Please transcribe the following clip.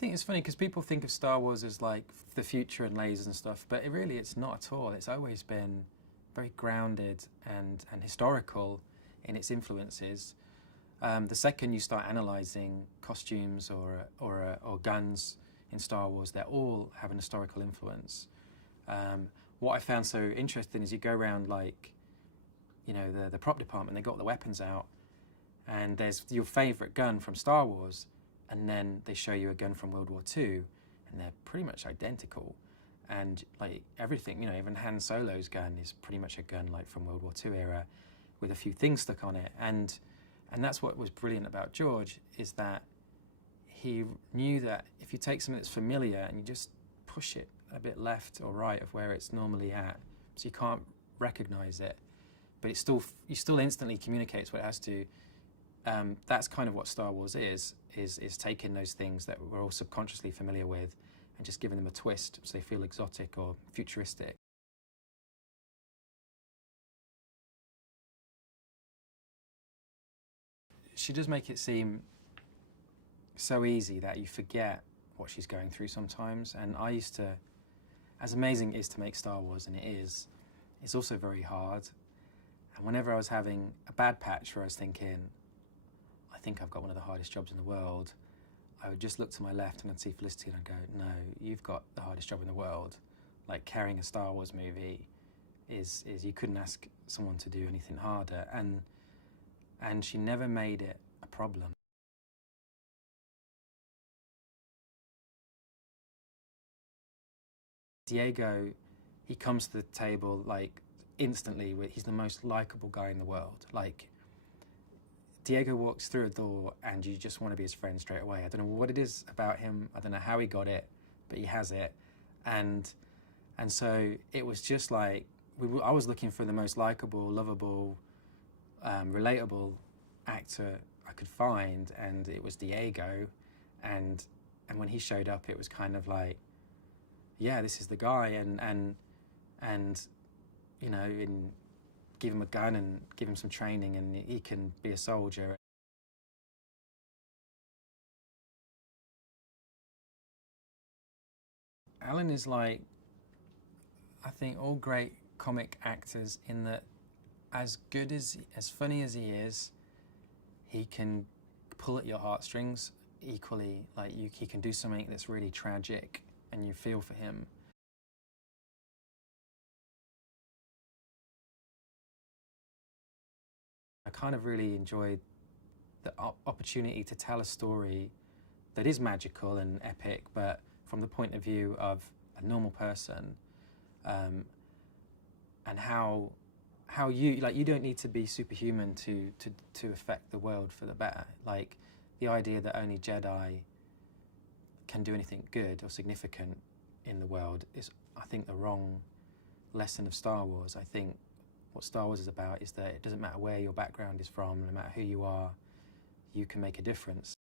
I think it's funny because people think of Star Wars as like the future and lasers and stuff, but it's not at all. It's always been very grounded and historical in its influences. The second you start analysing costumes or guns in Star Wars, they all have an historical influence. What I found so interesting is you go around like, you know, the prop department, they got the weapons out, and there's your favourite gun from Star Wars, and then they show you a gun from World War II, and they're pretty much identical. And like everything, you know, even Han Solo's gun is pretty much a gun like from World War II era, with a few things stuck on it. And that's what was brilliant about George, is that he knew that if you take something that's familiar and you just push it a bit left or right of where it's normally at, so you can't recognise it, but you still instantly communicates what it has to. That's kind of what Star Wars is taking those things that we're all subconsciously familiar with and just giving them a twist so they feel exotic or futuristic. She does make it seem so easy that you forget what she's going through sometimes. And I used to, as amazing it is to make Star Wars, and it is, it's also very hard. And whenever I was having a bad patch where I was thinking, I think I've got one of the hardest jobs in the world, I would just look to my left and I'd see Felicity and I'd go, no, you've got the hardest job in the world. Like carrying a Star Wars movie is you couldn't ask someone to do anything harder. And she never made it a problem. Diego, he comes to the table like instantly, he's the most likable guy in the world. Like, Diego walks through a door and you just want to be his friend straight away. I don't know what it is about him. I don't know how he got it, but he has it. And so it was just like, I was looking for the most likable, lovable, relatable actor I could find, and it was Diego. And when he showed up, it was kind of like, yeah, this is the guy. And you know, give him a gun and give him some training and he can be a soldier. Alan is like, I think, all great comic actors in that as funny as he is, he can pull at your heartstrings equally. Like he can do something that's really tragic and you feel for him. I kind of really enjoyed the opportunity to tell a story that is magical and epic, but from the point of view of a normal person, and how you don't need to be superhuman to affect the world for the better. Like the idea that only Jedi can do anything good or significant in the world is, I think, the wrong lesson of Star Wars. I think what Star Wars is about is that it doesn't matter where your background is from, no matter who you are, you can make a difference.